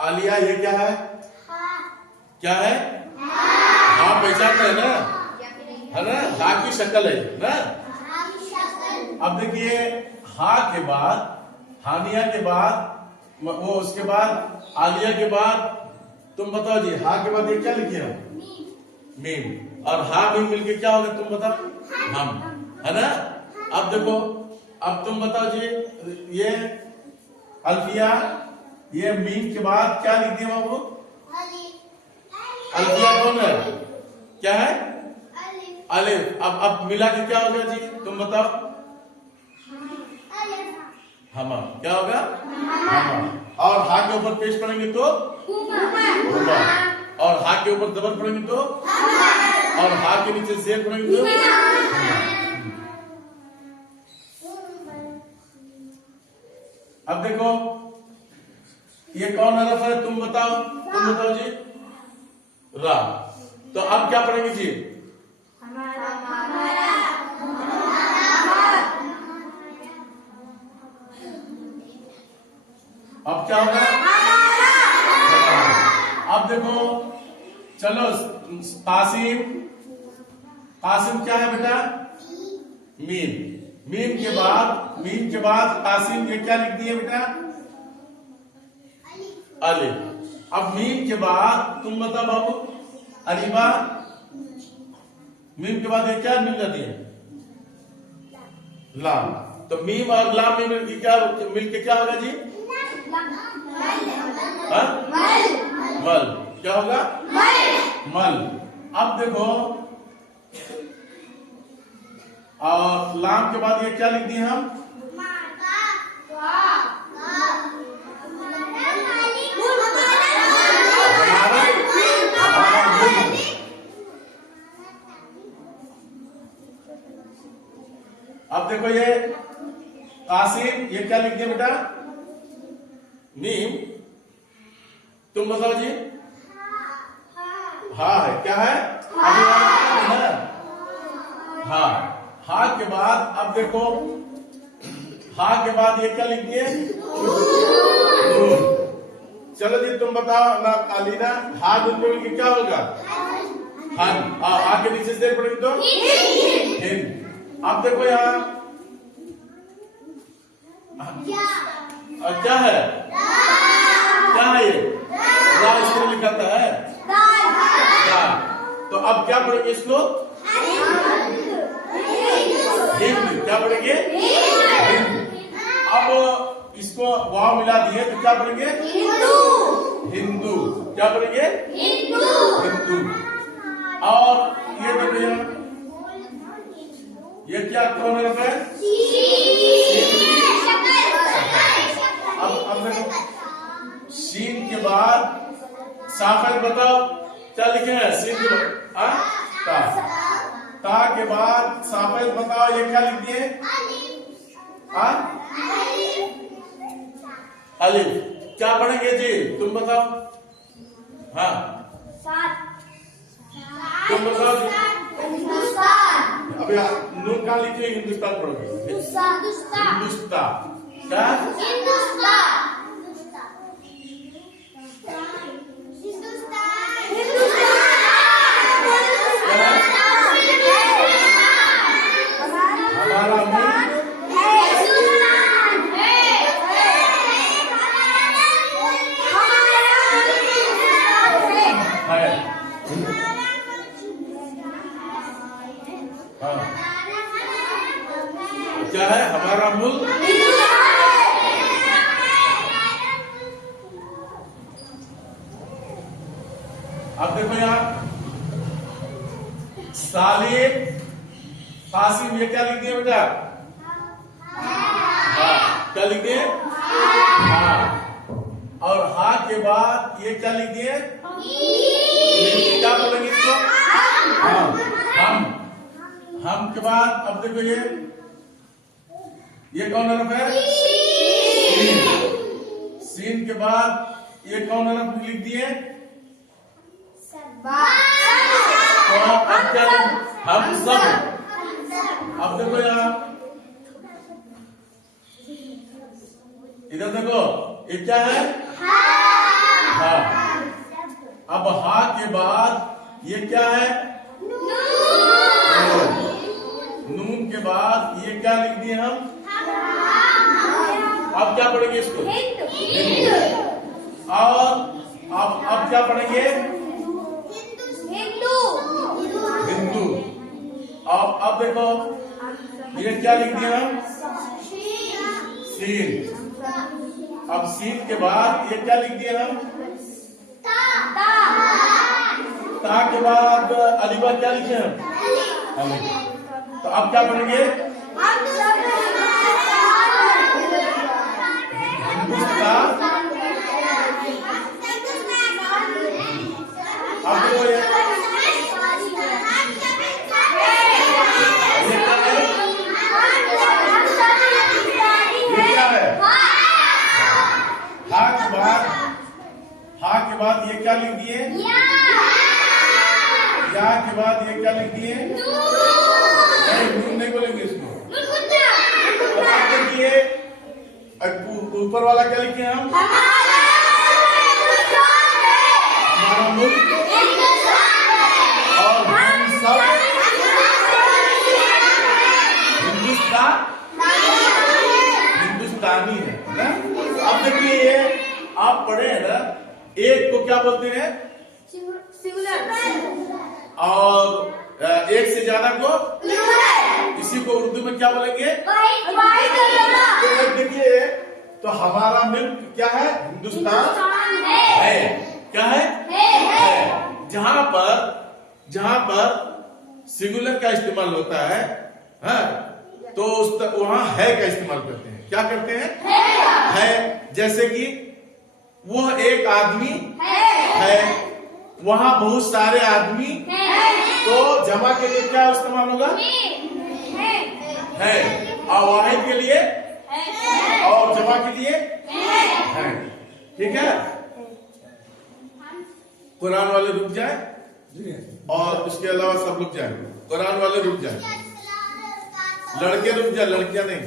आलिया ये क्या है? क्या है? हाँ पहचानते है ना, है ना? हा की शक्ल है ना। अब देखिए हा के बाद हानिया के बाद वो उसके बाद आलिया के बाद तुम बताओ जी, हा के बाद ये क्या लिखे हो? मीम। और हा मीम मिलके क्या होगा तुम बताओ? हम, है ना। अब देखो, अब तुम बताओ जी, ये अल्फिया ये मीम के बाद क्या लिख दिया बाबू? अल्फिया कौन है? क्या है? अलिफ। अब मिला के क्या होगा जी तुम बताओ? हमा। क्या होगा? हमा। और हा के ऊपर पेश पढ़ेंगे तो हुमा। और हा के ऊपर जबर पढ़ेंगे तो और हा के नीचे जेर पढ़ेंगे तो अब देखो ये कौन हरफ है तुम बताओ? तुम बताओ जी। रा। तो अब क्या पढ़ेंगे जी? अब क्या होगा? अब देखो चलो कासिम। कासिम क्या है बेटा? मीम। मीम के बाद कासिम ये क्या लिख दिए बेटा? अलिफ। अब मीम के बाद तुम बताओ बाबू? अलीबा। मीम के बाद ये क्या मिल जाती है? लाम। तो मीम और लाम में मिलके क्या होगा जी? हाँ? मल। क्या होगा? मल। अब देखो और लाम के बाद ये क्या लिख दिए हम? अब देखो ये कासिम ये क्या लिख दिया बेटा? मीम। तुम बताओ जी। हा है। क्या है? हाँ। हा के बाद अब देखो हा के बाद ये क्या लिख दिए? चलो जी तुम बताओ ना कालीना, हा दूध मिलके क्या होगा? हन। हा के नीचे से पड़ेगी तो हिंद। अब देखो यहाँ क्या है? क्या है ये? रा इसको लिखा था है। तो अब क्या पढ़ेंगे इसको? हिंद। क्या पढ़ेंगे? हिंद। अब इसको वाव मिला दिए तो क्या पढ़ेंगे? हिंदू। क्या पढ़ेंगे? हिंदू। और ये देखिए ये क्या कौन है? अब देखो शीन के बाद साफेद बताओ क्या लिखे हैं? शीन के बाद ता के बाद साफेद बताओ ये क्या लिख दिए? अलिफ। क्या पढ़ेंगे जी तुम बताओ? हाँ तुम बताओ जी। अभी नून कहाँ लिखे? हिंदुस्तान पढ़ोगे? हिंदुस्तान। क्या? हमारा मुल्क है। हाँ। क्या है? हमारा मुल्क अब देखो यार सालिम कासिम ये क्या लिख दिए बेटा? हाँ। क्या लिख दिए? हाँ। और हा के बाद ये क्या लिख दिए? क्या बोलेंगे इसको? हम के बाद अब देखो ये कौन हरफ है? सीन के बाद ये कौन हरफ लिख दिए? तो अब क्या? हम सब। अब देखो यार इधर देखो ये क्या है? बाद ये क्या है? नून के बाद ये क्या लिख दिए हम? अब क्या पढ़ेंगे इसको? और अब क्या पढ़ेंगे? हिंदू। अब देखो ये क्या लिख दिया हम? सीन। अब सीन के बाद ये क्या लिख दिया हम? ता के बाद अलीबा क्या लिखे हम? तो अब क्या पढ़ेंगे? हिंदुस्तान। अब देखो ये क्या है? हा के बाद ये क्या लिख दिए? या के बाद ये क्या लिख दिए? नून नहीं बोलेंगे इसको। देखिए ऊपर वाला क्या लिखे हम? हमारा मुल्क और हम सब हिंदुस्तानी है ना। अब देखिए ये आप पढ़े हैं ना, एक को क्या बोलते हैं? और एक से ज्यादा को इसी को उर्दू में क्या बोलेंगे? तो देखिए तो हमारा मुल्क क्या है? हिंदुस्तान है। क्या है? जहां पर सिंगुलर का इस्तेमाल होता है, हाँ, तो वहां है का इस्तेमाल करते हैं। क्या करते हैं? है। जैसे कि वो एक आदमी है, वहां बहुत सारे आदमी, तो जमा के लिए क्या इस्तेमाल होगा? है। और वाहिद के लिए और जमा के लिए है। ठीक है। कुरान वाले रुक जाए और उसके अलावा सब रुक जाए। कुरान वाले रुक जाए, लड़के रुक जाए, लड़कियां नहीं।